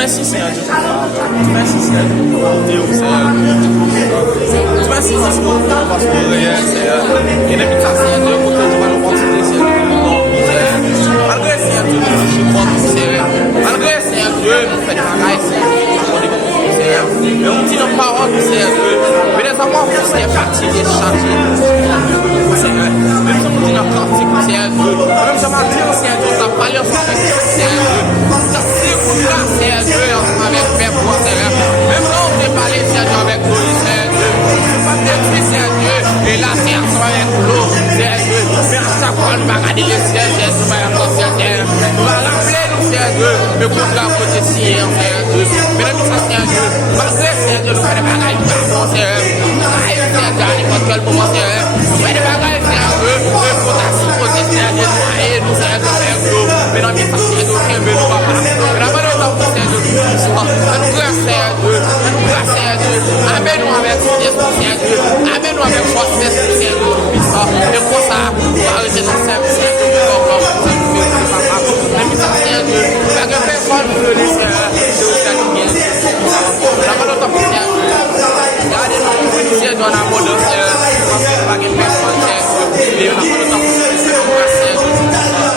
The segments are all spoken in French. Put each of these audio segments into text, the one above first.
Merci Seigneur Dieu. Merci Seigneur Dieu. Merci Seigneur parce que Seigneur, il est mis à Seigneur Dieu pour que nous allons continuer Seigneur. Malgré Seigneur Dieu, je crois que Seigneur. Malgré Seigneur Dieu, nous faisons des bagailles Seigneur. Mais on dit nos paroles Seigneur Dieu. Mais les amours vous Seigneur fatigués, chargés. Seigneur. Même si on dit nos cantiques Seigneur Dieu. Même si on m'a dit Seigneur Dieu, on a parlé ensemble Seigneur Dieu. Seigneur Dieu, avec Père pour Seigneur. Même là, on peut parler, Seigneur Dieu, avec nous, Seigneur Dieu. Pas détruire, Seigneur Dieu. Et là, Seigneur, on avec nous, Seigneur Dieu. Mais à chaque fois, on va regarder le ciel, Seigneur Dieu, Seigneur. On va rappeler, nous, Seigneur Dieu, le contrat côté Seigneur, Seigneur Dieu. Mesdames et messieurs, Seigneur Dieu, malgré, Seigneur Dieu, nous faisons des bagailles, Seigneur. Seigneur Dieu, à n'importe quel moment, Seigneur. Nous faisons des bagailles, Seigneur Dieu. Le contrat supposé, Seigneur Dieu, nous, Seigneur Dieu, avec nous. Mesdames et messieurs, Seigneur Dieu, nous va pas. Amène-nous avec Seigneur Dieu. Amène-nous avec force, Seigneur Dieu. Et pour ça, on va arrêter dans cette Seigneur Dieu. Seigneur Dieu. Pas que personne ne le laisse, Seigneur Dieu. La volonté de Seigneur Dieu. Gardez-nous, Seigneur Dieu, en abondance, Seigneur. Pas que personne, Seigneur Dieu. La volonté de Seigneur Dieu.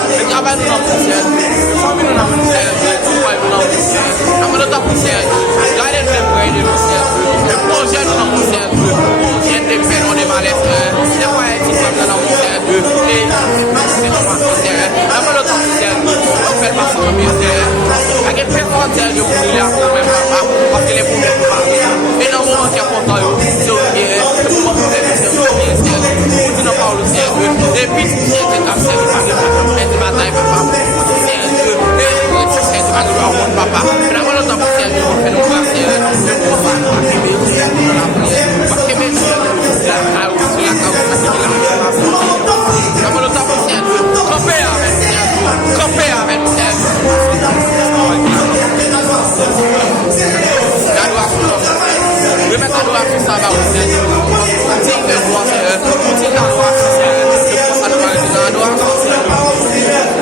Mais travaille-nous dans le Seigneur Dieu. Famille-nous dans le Seigneur Dieu. La volonté de Seigneur Dieu. Gardez-nous les moyens de nous, Seigneur Dieu. Le projet nous dans le Seigneur Dieu. Projet de paix, on est mal frères. Les moyens qui sont dans le Seigneur Dieu. Et c'est dans le Seigneur. La volonté de Seigneur Dieu. On fait pas ça en mieux, Seigneur. Avec une personne, Seigneur Dieu, pour nous, parce que les problèmes nous parlent. Et dans le moment qui est content, c'est au bien. Le moment où c'est au bien, Seigneur Dieu. Nous disons pas au Seigneur Dieu. Et puis, Seigneur Dieu, comme Seigneur Dieu, mais tu batailles, papa. Seigneur Dieu. Et tu sais, tu vas nous avoir papa. La volonté de Seigneur Dieu, on fait nos grâces, Seigneur. On va nous accueillir, Seigneur Dieu, dans la prière. On va accueillir, Seigneur Dieu, la carouse, la volonté de Seigneur Dieu. Camper avec Seigneur Dieu. Camper avec Seigneur Dieu. Remettre la loi sur ça, va au Seigneur Dieu. Digne de toi, Seigneur. Digne la loi, Seigneur. Ça nous va dire la loi, nous capables de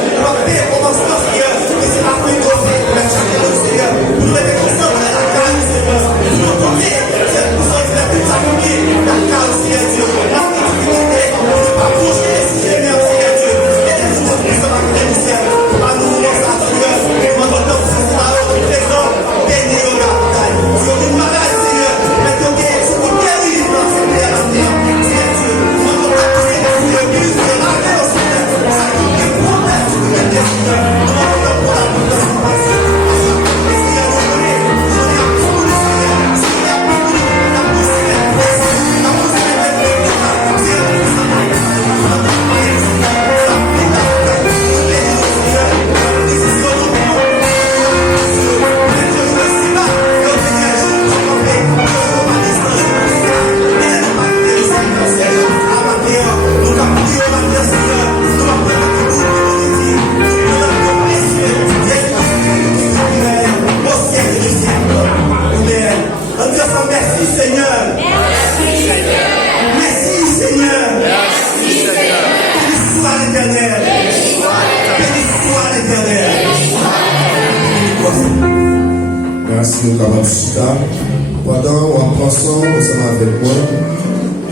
pendant on prend ensemble avec moi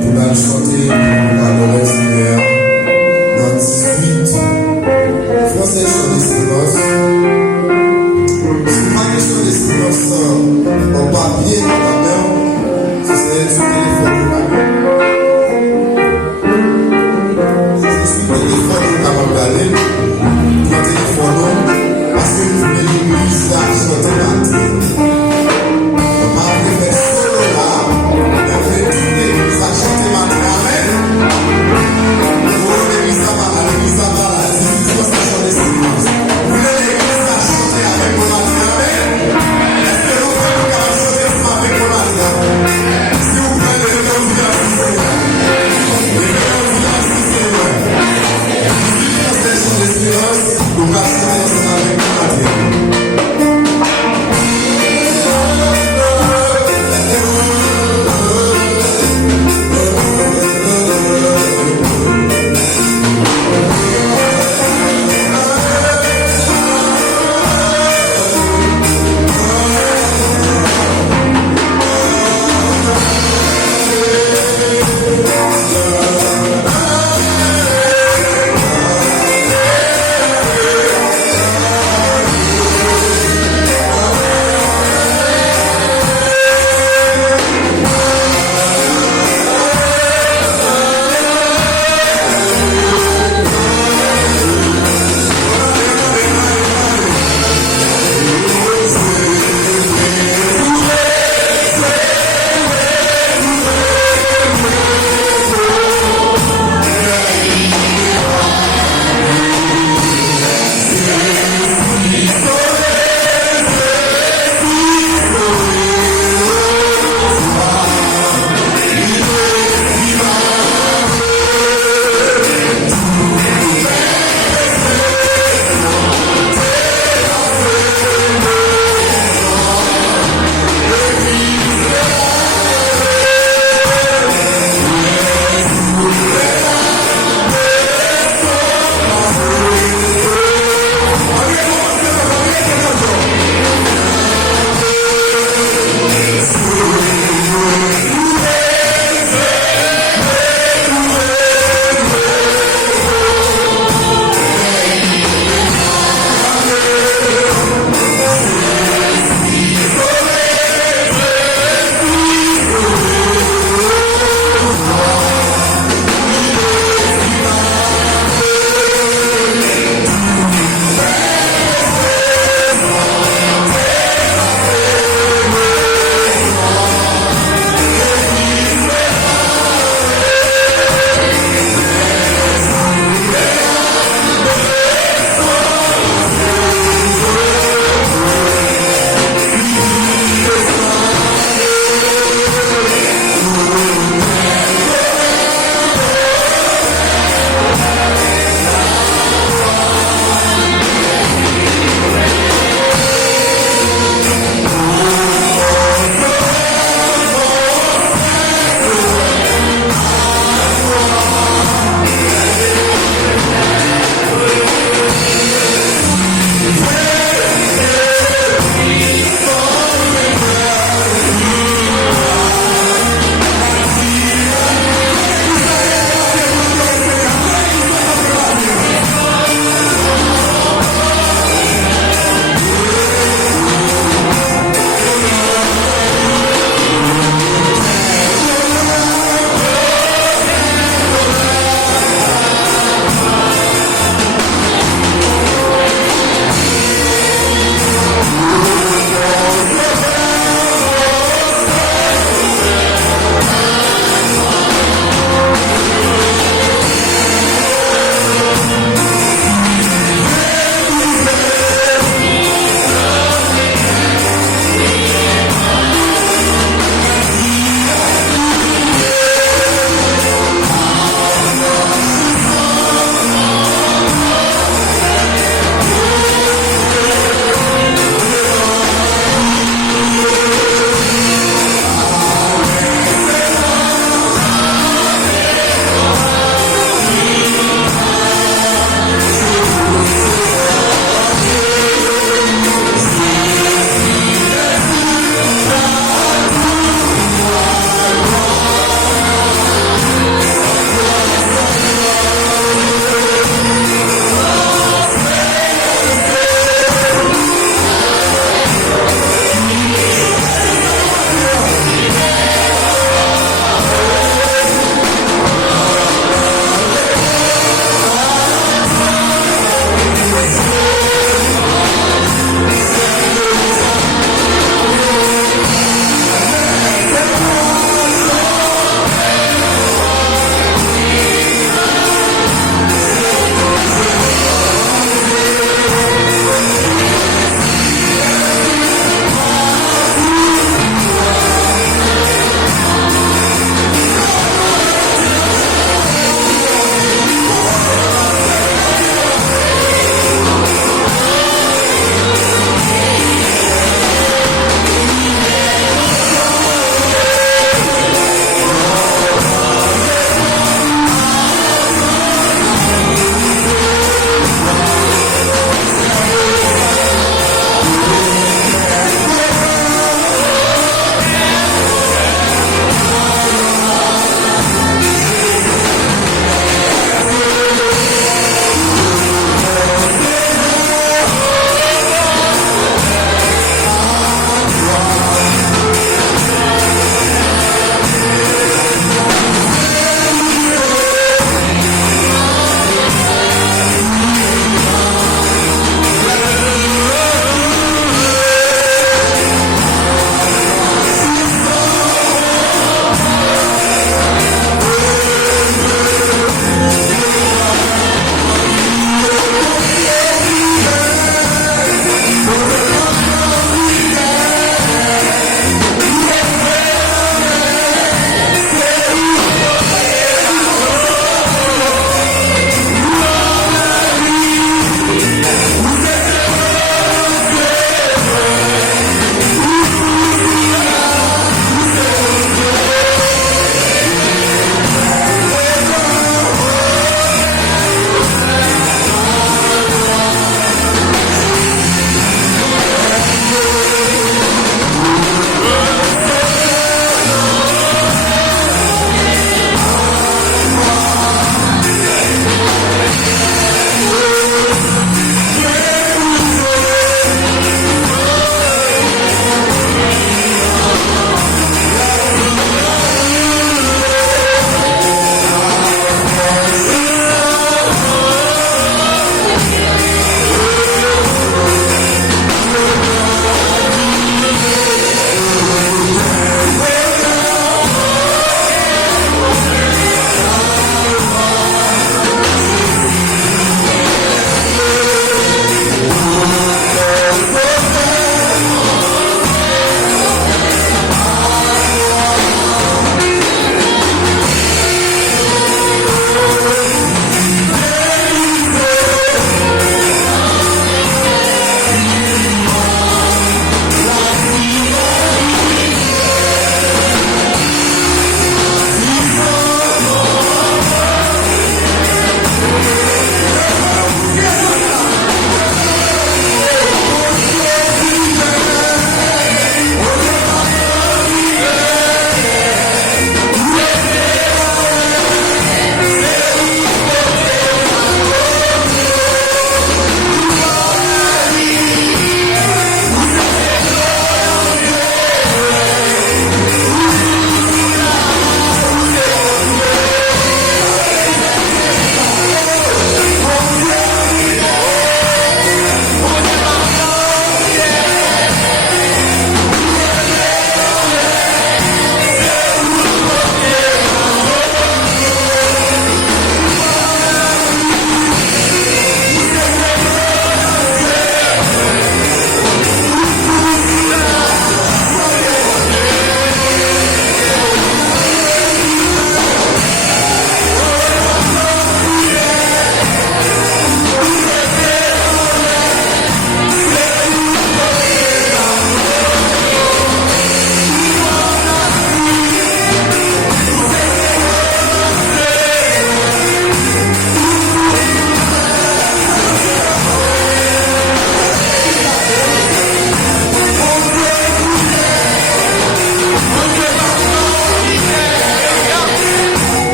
pour la chanter pour adorer Seigneur dans 18 français sur les silences si pas question de silence en papier dans la main c'est sur téléphone c'est sur téléphone nous capable d'aller dans téléphone parce que nous voulons l'église à chanter la on va faire solo là on fait tout ça chanter maintenant amen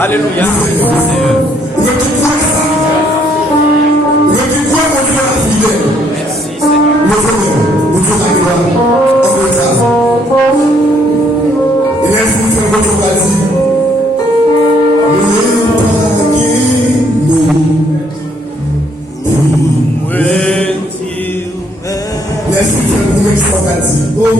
Alléluia. Vous qui croyez ça? Vous qui croyez mon Dieu est fidèle? Merci Seigneur. Mon Dieu la gloire. En fait ça. Et là, si vous faites votre choix, Let's see if we can make somebody. Oh,